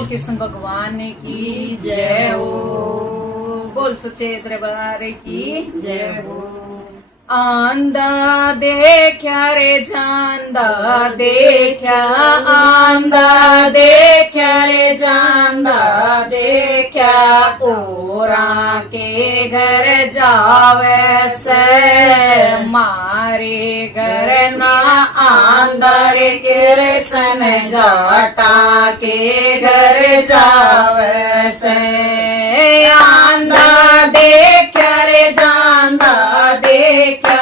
बोल कृष्ण भगवान की जय हो। बोल सच्चे दरबार की जय हो। आंदा देखा रे जांदा देखा, आंदा देखा रे जांदा देखा, ओरा के घर जावे से मारे घर ना आंदा रे कृष्ण जाटा के घर जावे से। आंदा देखा रे जांदा देखा,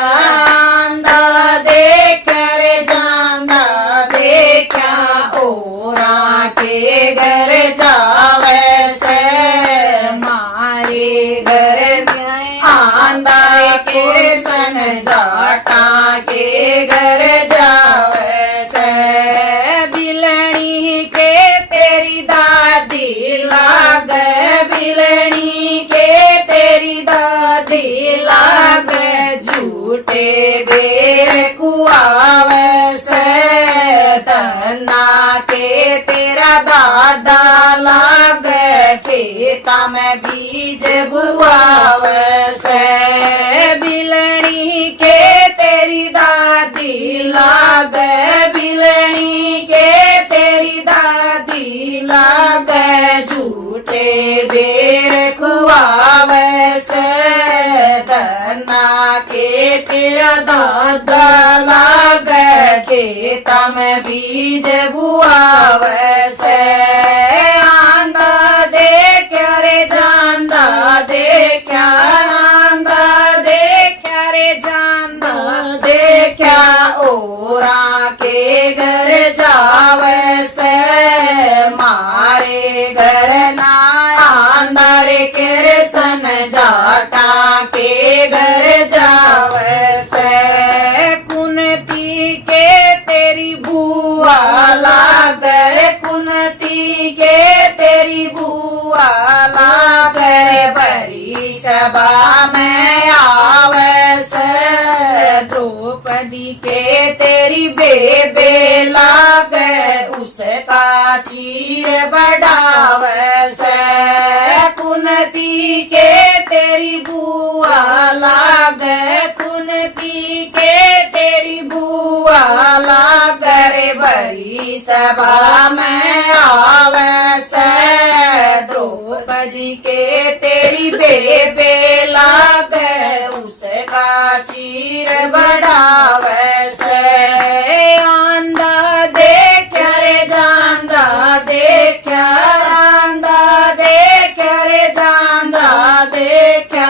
आंदा देखा रे जांदा देखा, ओरा के घर जावे से मारे घर आंदा कृष्ण जाटा के घर जावे से। बिलणी के तेरी दादी लागे, बिलणी के तेरी दादी लागे, झूठे बेर कुआवे से धना के तेरा दादा लागे, खेता में बीज बुआवे से। बिलणी के तेरी दादी लागे, बिलणी के तेरी दादी लागे, झूठे बेर खुआवे से धना के तेरा दादा लागे, खेता में बीज बुआवे से। आंदा देखा रे जांदा देखा, आंदा देखा रे जांदा देखा, ओरा के घर जावे से मारे घर ना आंदा रे कृष्ण जाटा के घर जावे से। कुनती के तेरी बुआ लागे, कुनती के तेरी बुआ लागे, बड़ी सभा में आवे से द्रौपदी के तेरी बेबे लागे, उसका चीर बढ़ावे से। कुनती के तेरी बुआ लागे, कुनती के तेरी बुआ लागे, बड़ी सभा में आवे से द्रौपदी के तेरी बेबे लागे, उसका चीर बढ़ावे से। आंदा देखा रे जांदा देखा, आंदा देखा रे जांदा देखा,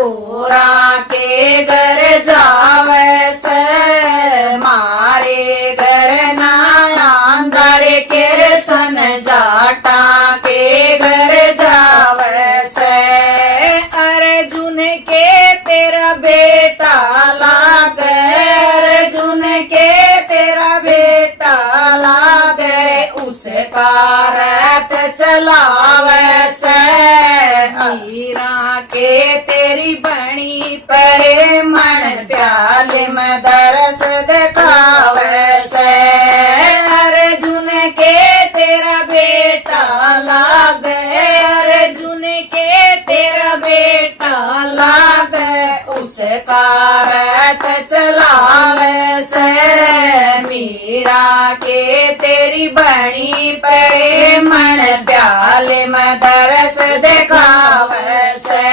ओरा के घर जावे से मारे घर ना आंदा रे कृष्ण जाटा के घर जावे से। अर्जुन के तेरा बेटा लागे, अर्जुन के तेरा बेटा लागे, उसका रथ चलावे से हीरा के तेरी बणी पे मन प्याले में दरस दिखावे से। अर्जुन के तेरा बेटा लागे, अर्जुन के तेरा बेटा लागे, उसका रथ चलावे से मीरा के तेरी बणी पड़े मन प्याले में दरस दिखावे से।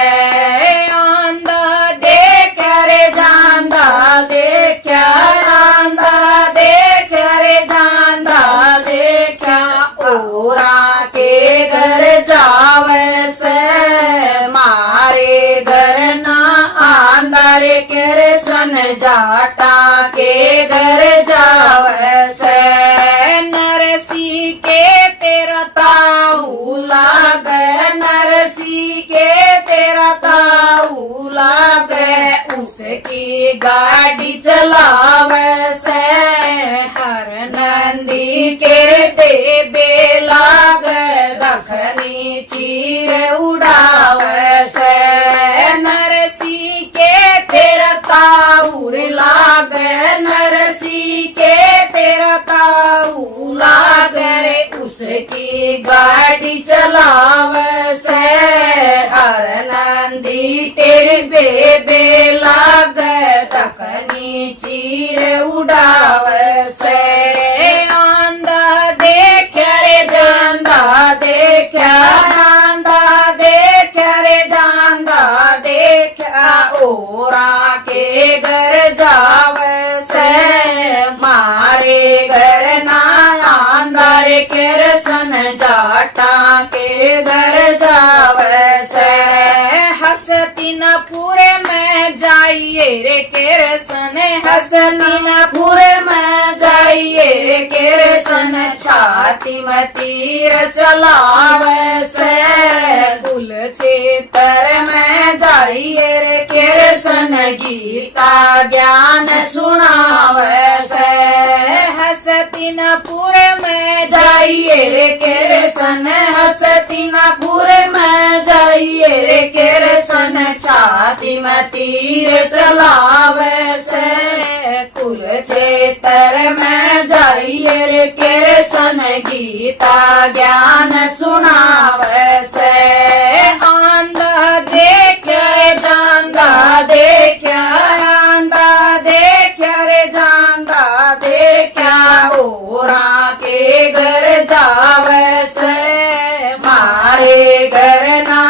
आंदा देखा रे जांदा देखा, आंदा देखा रे जांदा देखा, ओरा के घर जावे से मारे घर ना आंदा रे कृष्ण जाटा के घर जावे से। नरसी के तेरा ताऊ लागे, नरसी के तेरा ताऊ लागे, उसकी गाड़ी चलावे से हर नंदी के देबे लागे, दखनी चीर उड़ावे से। नरसी के तेरा ताऊ लागे, नरसी के तेरा ताऊ लागे, उस उसकी गाड़ी चलावे से हर नंदी तेरी बेबे लागे तखनी चीर उड़ावे से आंधा देख रे जांदा देखा आंदा देख रे जांदा देखा ओरा के घर जावे से मारे घर ना आंदा रे किरसन जाटा के घर जावे से हसतिनपुर में जाइए रे किरसन हसतिनपुर में जाइए रे किरसन छाती में तीर चलावे से कुल चेत तर में जाइए रे किरसन गीता ज्ञान सुनावे से हसतिनपुर में जाइए रे किरसन हसतिनपुर में जाइए रे किरसन छाती में तीर चलावे से कुल क्षेत्र में जाइए रे किरसन गीता ज्ञान सुनावे से आंधा देख रे जांदा देखा आंदा देखा रे जांदा देखा ओरा के घर जावे से मारे घर ना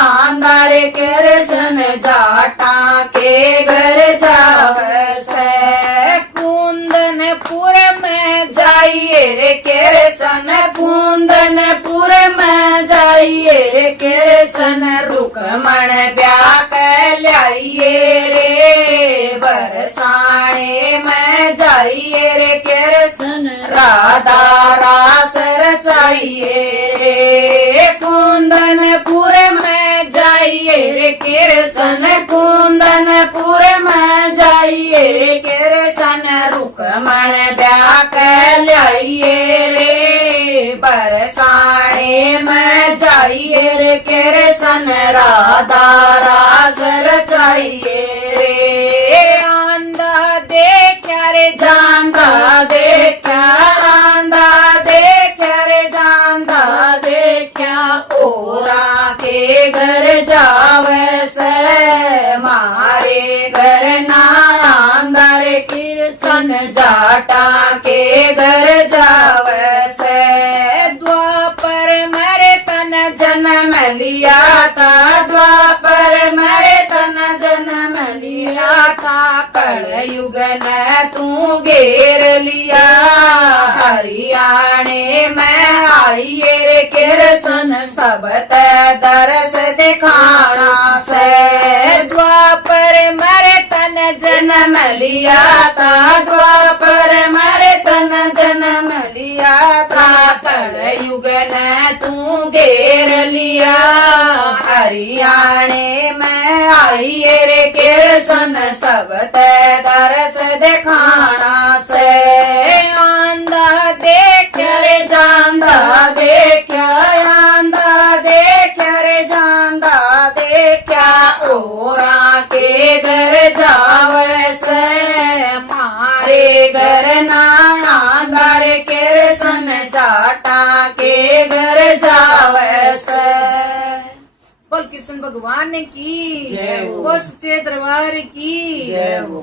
आंदा रे किरसन जाटा के घर जावे से कुंदनपुर में जाइए रे किरसन कुंदनपुर में जाइए रे किरसन रुकमण ब्याक लाइए रे बरसाने में जाइए रे किरसन राधा रास रचाइए रे कुंदनपुर में जाइए रे किरसन कुंदनपुर में जाइए रे किरसन रुकमण ब्याक लाइए रे बरसाने में जाइए रे किरसन राधा रास रचाइए रे आंधा देख रे जांदा देखा आंदा देखा रे जांदा देखा ओरा के घर जावे से मारे घर ना आंदा रे किरसन जाटा के घर जावे से द्वापर मरे तन जन्म लिया था द्वापर मरे तन जन्म लिया था कलयुग ने तू घेर लिया हरियाणे में आइए रे किरसन सब दरस दिखाना से द्वापर मरे तन जन्म लिया था द्वापर मरे तन जन्म लिया था कलयुग ने तू घेर लिया हरियाणे में आइए रे किरसन सब दरस दिखाना से आंधा देख रे जांदा देखा आंदा देख रे जांदा देखा ओरा के घर जावे से मारे घर ना आंदा रे किरसन जाटा के घर जावे से बोल कृष्ण भगवान की जय हो। बोल सच्चे दरबार की जय हो।